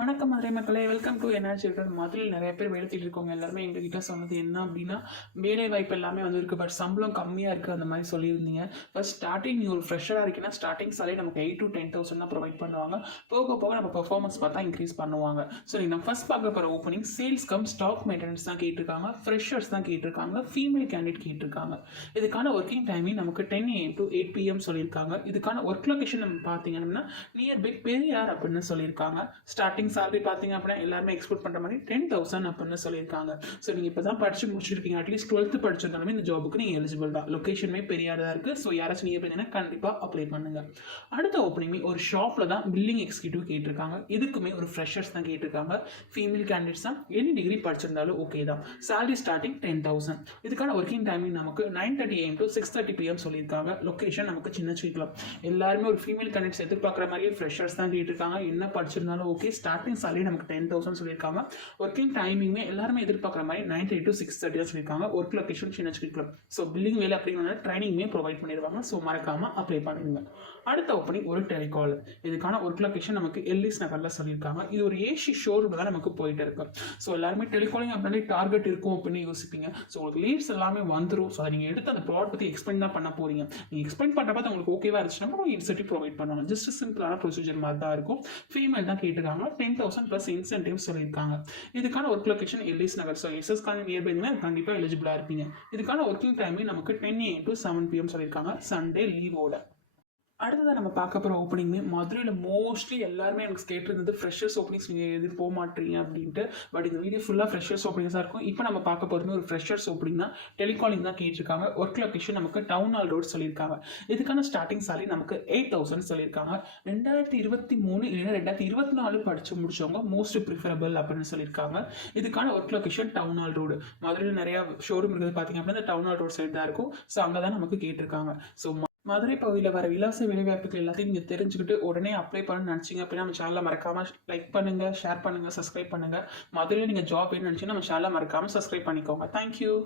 வணக்கம் மதுரை மக்களே. Welcome to என்ன இருக்கிற மாதிரி நிறைய பேர் வேலை தேடி இருக்கவங்க எல்லாருமே எங்ககிட்ட சொன்னது என்ன அப்படின்னா வேலை வாய்ப்பு எல்லாமே வந்து இருக்குது பட் சம்பளம் கம்மியாக இருக்குது அந்த மாதிரி சொல்லியிருந்தீங்க. ஃபர்ஸ்ட் ஸ்டார்டிங் ஒரு ஃப்ரெஷராக இருக்குன்னா ஸ்டார்டிங் சாலே நமக்கு எயிட் டு டென் தௌசண்ட் தான் ப்ரொவைட் பண்ணுவாங்க. போக போக நம்ம பெர்ஃபார்மன்ஸ் பார்த்தா இன்க்ரீஸ் பண்ணுவாங்க. ஸோ நீங்கள் ஃபர்ஸ்ட் பார்க்க போகிற opening sales come stock maintenance தான் கேட்டிருக்காங்க ஃப்ரெஷர்ஸ் தான் கேட்டிருக்காங்க ஃபீமேல் கேண்டிடேட் கேட்டிருக்காங்க. இதுக்கான ஒர்க்கிங் டைமிங் நமக்கு ten AM to eight PM சொல்லியிருக்காங்க. இதுக்கான ஒர்க் லொக்கேஷன் நம்ம பார்த்தீங்கன்னா நியர் பை பெரியார் அப்படின்னு சொல்லியிருக்காங்க. ஸ்டார்டிங் salary பார்த்தீங்க அப்படின்னா எல்லாருமே எக்ஸ்போர்ட் பண்ணுற மாதிரி டென் தௌசண்ட் அப்படின்னு சொல்லியிருக்காங்க. ஸோ நீங்கள் இப்போ தான் படிச்சு முடிச்சிருக்கீங்க. அட்லீஸ்ட் டுவெல்த்து படிச்சிருந்தாலுமே இந்த ஜாபுக்கு நீங்கள் எலிஜிபிள் தான். லொக்கேஷனுமே பெரியார் தான் இருக்குது ஸோ யாராச்சும் நீங்கள் பார்த்தீங்கன்னா கண்டிப்பாக அப்ளை பண்ணுங்க. அடுத்த ஓப்பனிங்மே ஒரு ஷாப்பில் தான் பில்லிங் எக்ஸிக்யூட்டிவ் கேட்டிருக்காங்க. இதுக்குமே ஒரு ஃப்ரெஷர்ஸ் தான் கேட்டிருக்காங்க. ஃபீமேல் கேண்டிடேட்ஸ் தான். எனி டிகிரி படிச்சிருந்தாலும் ஓகே தான். சேலரி ஸ்டார்டிங் டென் தௌசண்ட் இதுக்கான ஒர்க்கிங் டைமிங் நமக்கு nine thirty AM to six thirty PM சொல்லியிருக்காங்க. லொக்கேஷன் நமக்கு சின்ன சீக்கிரம் எல்லாருமே ஒரு ஃபீமேல் கேண்டிடேட்ஸ் எதிர்பார்க்குற மாதிரியே ஃப்ரெஷர்ஸ் தான் கேட்டிருக்காங்க. என்ன படிச்சிருந்தாலும் ஓகே ஸ்டார்ட் ஸ்டார்டிங் சாலரி நமக்கு டென் தௌசண்ட் சொல்லியிருக்காங்க. ஒர்க்கிங் டைமிங்குமே எல்லாருமே எதிர்பார்க்குற மாதிரி nine thirty to six thirty தான் சொல்லியிருக்காங்க. ஒர்க் லொக்கேஷன் சின்ன சீக்கிரம் ஸோ பில்லிங் வேலை அப்படிங்கிற ட்ரைனிங்மே ப்ரொவைட் பண்ணிடுவாங்க. ஸோ மறக்காமல் அப்ளை பண்ணுங்க. அடுத்த ஓப்பனிங் ஒரு டெலிகால் இதுக்கான ஒர்க் லொக்கேஷன் நமக்கு எல்லிஸ் நகரில் சொல்லியிருக்காங்க. இது ஒரு ஏசி ஷோரூம் தான் நமக்கு போயிட்டு இருக்கு. ஸோ எல்லாருமே டெலிகாலிங் அப்படின்னாலே டார்கெட் இருக்கும் அப்படின்னு யோசிப்பீங்க. ஸோ உங்களுக்கு லீட்ஸ் எல்லாமே வந்துடும் ஸோ அதை நீங்கள் எடுத்து அந்த ப்ராடக்ட் பற்றி எக்ஸ்பிளைன் தான் பண்ண போறீங்க. நீங்கள் எக்ஸ்பிளைன் பண்ணுறப்ப அது உங்களுக்கு ஓகேவா இருந்துச்சுன்னா உங்களுக்கு இன்சென்டிவ் ப்ரொவைட் பண்ணுவாங்க. ஜஸ்ட் சிம்பிளான ப்ரொசீஜர் மாதிரி தான் இருக்கும். ஃபீமேல் தான் கேட்டிருக்காங்க. டென் தௌசண்ட் ப்ளஸ் இன்சென்டிவ் சொல்லியிருக்காங்க. இதுக்கான ஒர்க் லொக்கேஷன் எல்இஸ் நகர். ஸோ எஸ்எஸ் காலேஜ் நியர்பை கண்டிப்பாக எலிஜிபிளாக இருப்பீங்க. இதுக்கான ஒர்க்கிங் டைமே நமக்கு ten A to seven PM சொல்லியிருக்காங்க. சண்டே லீவோட அடுத்ததாக நம்ம பார்க்க போகிற ஓப்பனிங்மே மதுரையில் மோஸ்ட்லி எல்லாருமே எனக்கு கேட்டிருந்தது ஃப்ரெஷர்ஸ் ஓப்பனிங்ஸ் நீங்கள் எது போக மாட்டீங்க அப்படின்ட்டு. பட் இந்த வீடியோ ஃபுல்லாக ஃப்ரெஷர்ஸ் ஓப்பனிங்ஸாக இருக்கும். இப்போ நம்ம பார்க்க போகிறது ஒரு ஃப்ரெஷர்ஸ் ஓப்பனிங்னா டெலிகாலிங் தான் கேட்டிருக்காங்க. ஒர்க் லொக்கேஷன் நமக்கு டவுன் ஹால் ரோடு சொல்லியிருக்காங்க. இதுக்கான ஸ்டார்டிங் சாலரி நமக்கு எயிட் தௌசண்ட் சொல்லியிருக்காங்க. ரெண்டாயிரத்தி இருபத்தி மூணு இல்லைன்னா ரெண்டாயிரத்தி இருபத்தி நாலு படித்து முடிச்சவங்க மோஸ்ட் ப்ரிஃபரபிள் அப்படின்னு சொல்லியிருக்காங்க. இதுக்கான work location town hall road மதுரையில் நிறையா ஷோரூம் இருக்குது. பார்த்தீங்க அப்படின்னா இந்த டவுன் ஹால் ரோடு சைடு தான் இருக்கும். ஸோ அங்கே தான் நமக்கு கேட்டிருக்காங்க. ஸோ மதுரை பகுதியில் வர இலவச வேலைவாய்ப்புகள் எல்லாத்தையும் நீங்கள் தெரிஞ்சுக்கிட்டு உடனே அப்ளை பண்ண நினச்சிங்க அப்படின்னா நம்ம சேனலில் மறக்காமல் லைக் பண்ணுங்கள் ஷேர் பண்ணுங்கள் சப்ஸ்கிரைப் பண்ணுங்கள் மதுரையில் நீங்கள் ஜாப் வேணும்னு நினச்சிங்கன்னா நம்ம சேனலில் மறக்காமல் சப்ஸ்கிரைப் பண்ணிக்கோங்க. தேங்க்யூ